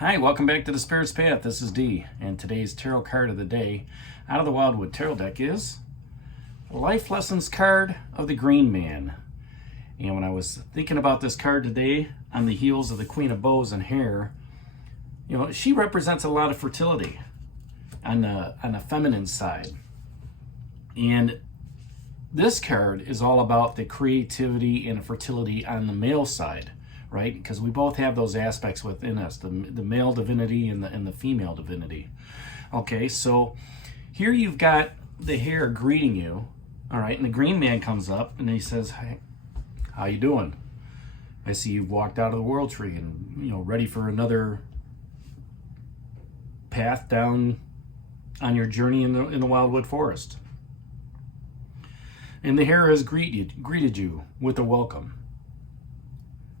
Hi, welcome back to the Spirit's Path. This is Dee, and today's tarot card of the day out of the Wildwood Tarot deck is Life Lessons card of the Green Man. And when I was thinking about this card today, on the heels of the Queen of Bows and Hair, she represents a lot of fertility on the feminine side. And this card is all about the creativity and fertility on the male side, right? Because we both have those aspects within us, the male divinity and the female divinity. Okay, so here you've got the Hare greeting you, all right, and the Green Man comes up and he says, "Hey, how you doing? I see you've walked out of the World Tree and ready for another path down on your journey in the Wildwood Forest." And the Hare has greeted you with a welcome.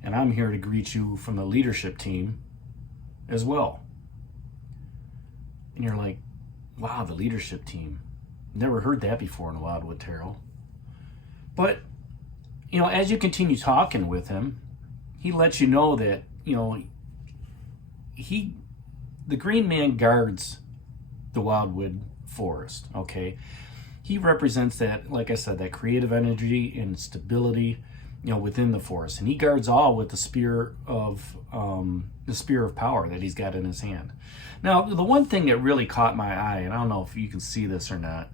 And I'm here to greet you from the leadership team as well. And you're like, wow, the leadership team. Never heard that before in the Wildwood Tarot. But, as you continue talking with him, he lets you know that, the Green Man guards the Wildwood Forest, okay? He represents that, like I said, that creative energy and stability, within the forest, and he guards all with the spear of power that he's got in his hand. Now, the one thing that really caught my eye, and I don't know if you can see this or not,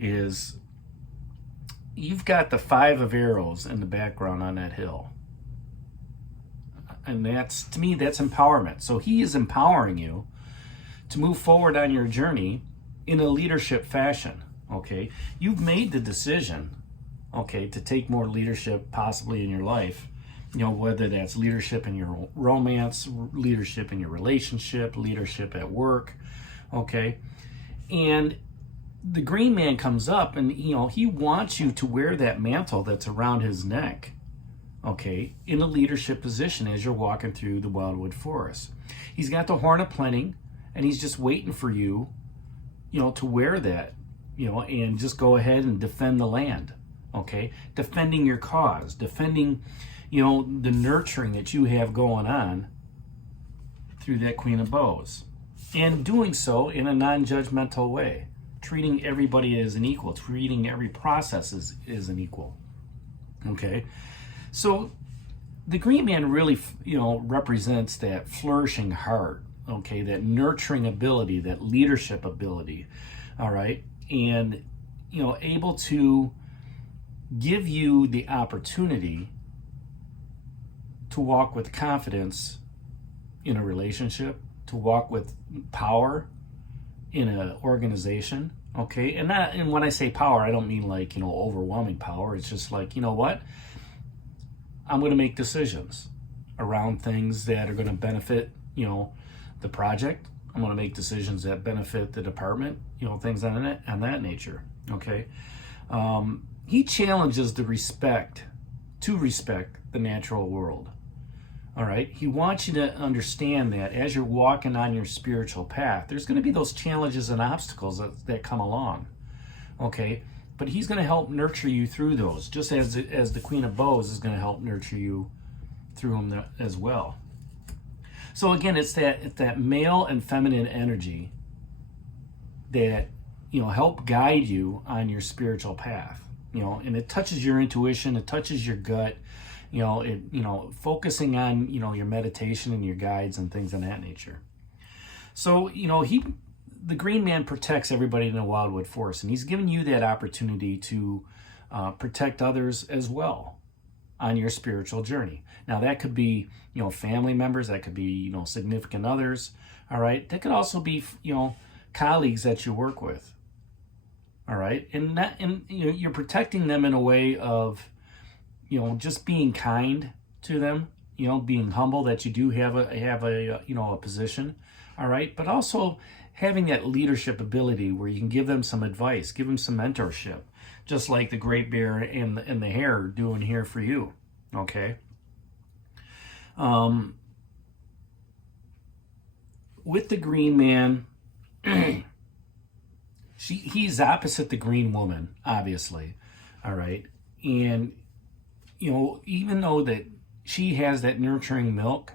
is you've got the 5 of arrows in the background on that hill, and to me that's empowerment. So he is empowering you to move forward on your journey in a leadership fashion. Okay, you've made the decision, okay, to take more leadership possibly in your life, whether that's leadership in your romance, leadership in your relationship, leadership at work, okay? And the Green Man comes up and, he wants you to wear that mantle that's around his neck, okay, in a leadership position as you're walking through the Wildwood Forest. He's got the Horn of Plenty, and he's just waiting for you, to wear that, and just go ahead and defend the land. Okay, defending your cause, defending, the nurturing that you have going on through that Queen of Bows, and doing so in a non-judgmental way, treating everybody as an equal, treating every process as an equal. Okay, so the Green Man really, represents that flourishing heart. Okay, that nurturing ability, that leadership ability. All right, and able to give you the opportunity to walk with confidence in a relationship, to walk with power in an organization, okay? And when I say power, I don't mean like, overwhelming power. It's just like, what? I'm going to make decisions around things that are going to benefit, the project. I'm going to make decisions that benefit the department, things on that nature, okay? He challenges to respect the natural world. All right. He wants you to understand that as you're walking on your spiritual path, there's going to be those challenges and obstacles that come along. Okay. But he's going to help nurture you through those, just as the Queen of Bows is going to help nurture you through them as well. So again, it's that male and feminine energy that, help guide you on your spiritual path. And it touches your intuition, it touches your gut, focusing on, your meditation and your guides and things of that nature. So, the Green Man protects everybody in the Wildwood Forest, and he's giving you that opportunity to protect others as well on your spiritual journey. Now, that could be, family members, that could be, significant others, all right? That could also be, colleagues that you work with. All right, and you're protecting them in a way of, just being kind to them, being humble that you do have a position, all right, but also having that leadership ability where you can give them some advice, give them some mentorship, just like the Great Bear and the Hare are doing here for you, okay. With the Green Man. He's opposite the Green Woman, obviously, all right? And, even though that she has that nurturing milk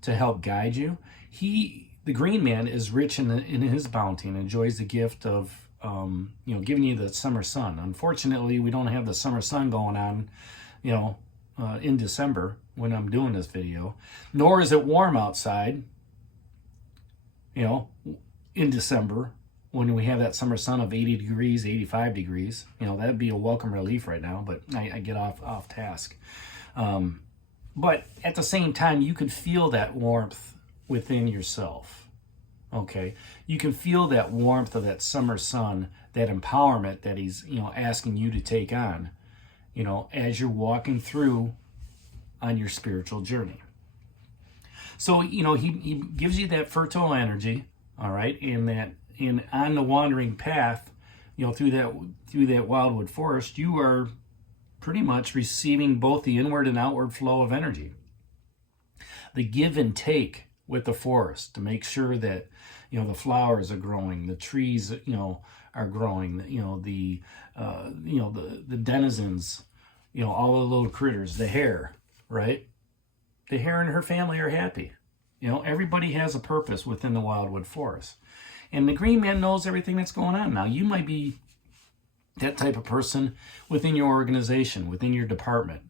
to help guide you, the green man is rich in his bounty and enjoys the gift of, giving you the summer sun. Unfortunately, we don't have the summer sun going on, in December when I'm doing this video, nor is it warm outside, in December when we have that summer sun of 80 degrees, 85 degrees. That'd be a welcome relief right now, but I get off task. But at the same time, you could feel that warmth within yourself. Okay, you can feel that warmth of that summer sun, that empowerment that he's asking you to take on, as you're walking through on your spiritual journey. So he gives you that fertile energy, all right, and on the wandering path, through that Wildwood Forest, you are pretty much receiving both the inward and outward flow of energy, the give and take with the forest to make sure that the flowers are growing, the trees are growing, the denizens, all the little critters, the hare, right? The hare and her family are happy. Everybody has a purpose within the Wildwood Forest, and the green man knows everything that's going on. Now, you might be that type of person within your organization, within your department,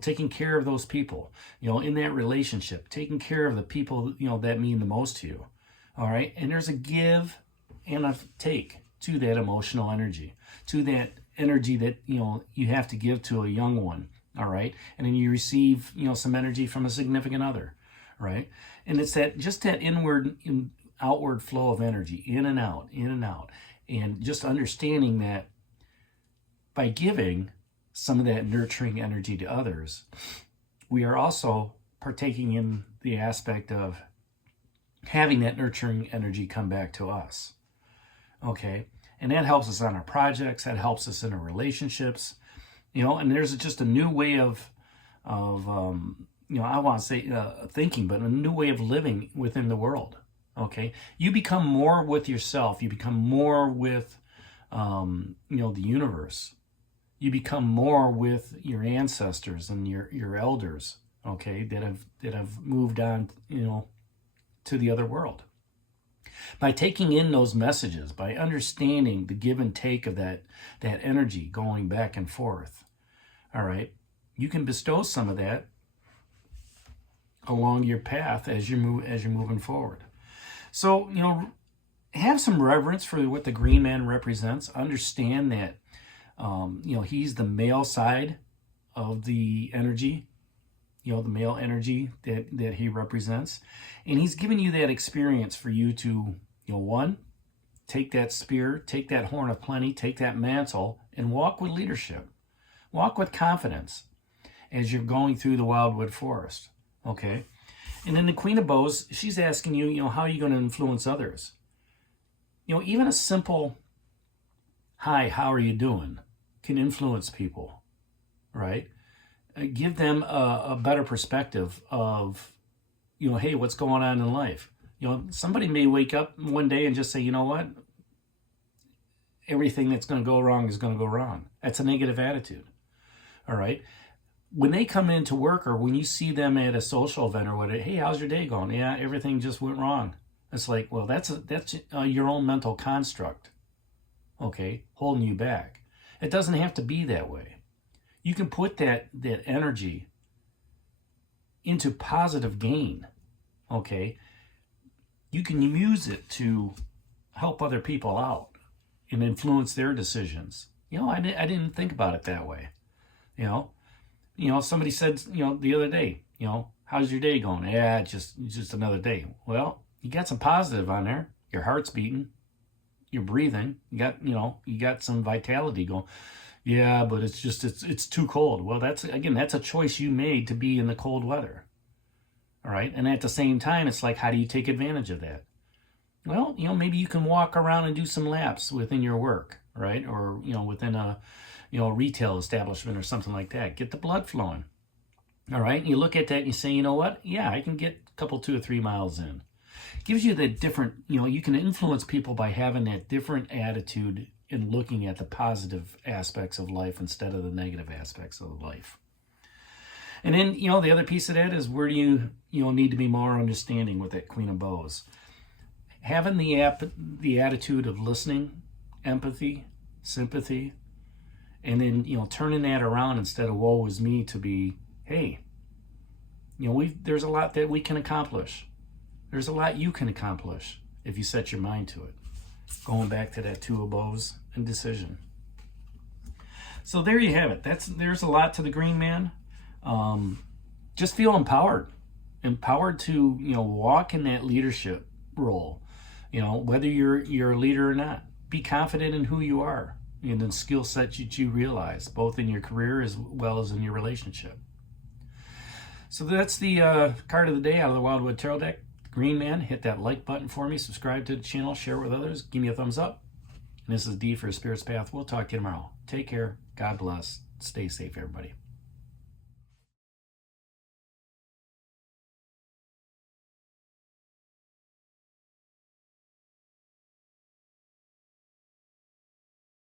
taking care of those people, in that relationship, taking care of the people, that mean the most to you. All right. And there's a give and a take to that emotional energy, to that energy that, you have to give to a young one. All right. And then you receive, some energy from a significant other. Right. And it's just that inward and outward flow of energy, in and out, in and out. And just understanding that by giving some of that nurturing energy to others, we are also partaking in the aspect of having that nurturing energy come back to us. Okay. And that helps us on our projects. That helps us in our relationships, and there's just a new way of I want to say thinking, but a new way of living within the world. Okay. You become more with yourself. You become more with, the universe. You become more with your ancestors and your elders, okay, that have moved on, to the other world. By taking in those messages, by understanding the give and take of that energy going back and forth, all right, you can bestow some of that along your path as you're moving forward. So, have some reverence for what the green man represents. Understand that he's the male side of the energy, the male energy that he represents. And he's giving you that experience for you to, one, take that spear, take that horn of plenty, take that mantle, and walk with leadership. Walk with confidence as you're going through the Wildwood Forest, okay? And then the Queen of Bows, she's asking you, how are you going to influence others? Even a simple, hi, how are you doing, can influence people, right? Give them a better perspective of, hey, what's going on in life? Somebody may wake up one day and just say, you know what? Everything that's going to go wrong is going to go wrong. That's a negative attitude, all right? When they come into work, or when you see them at a social event or whatever, hey, how's your day going? Yeah, everything just went wrong. It's like, well, that's your own mental construct, okay, holding you back. It doesn't have to be that way. You can put that energy into positive gain, okay? You can use it to help other people out and influence their decisions. I didn't think about it that way. Somebody said, the other day, how's your day going? Yeah, just another day. Well, you got some positive on there. Your heart's beating. You're breathing. You got some vitality going. Yeah, but it's too cold. Well, that's a choice you made to be in the cold weather. All right. And at the same time, it's like, how do you take advantage of that? Well, maybe you can walk around and do some laps within your work, right? Or, within a retail establishment or something like that. Get the blood flowing. All right. And you look at that and you say, you know what? Yeah, I can get a couple, 2 or 3 miles in. Gives you that different, you can influence people by having that different attitude and looking at the positive aspects of life instead of the negative aspects of life. And then, the other piece of that is where do you need to be more understanding with that Queen of Bows. Having the attitude of listening, empathy, sympathy, and then, turning that around instead of woe is me to be, hey, there's a lot that we can accomplish. There's a lot you can accomplish if you set your mind to it. Going back to that Two of Bows and decision. So there you have it. There's a lot to the Green Man. Just feel empowered to walk in that leadership role. Whether you're a leader or not, be confident in who you are and the skill sets that you realize, both in your career as well as in your relationship. So that's the card of the day out of the Wildwood Tarot deck. Green Man, hit that like button for me, subscribe to the channel, share with others, give me a thumbs up. And this is D for Spirit's Path. We'll talk to you tomorrow. Take care. God bless. Stay safe, everybody.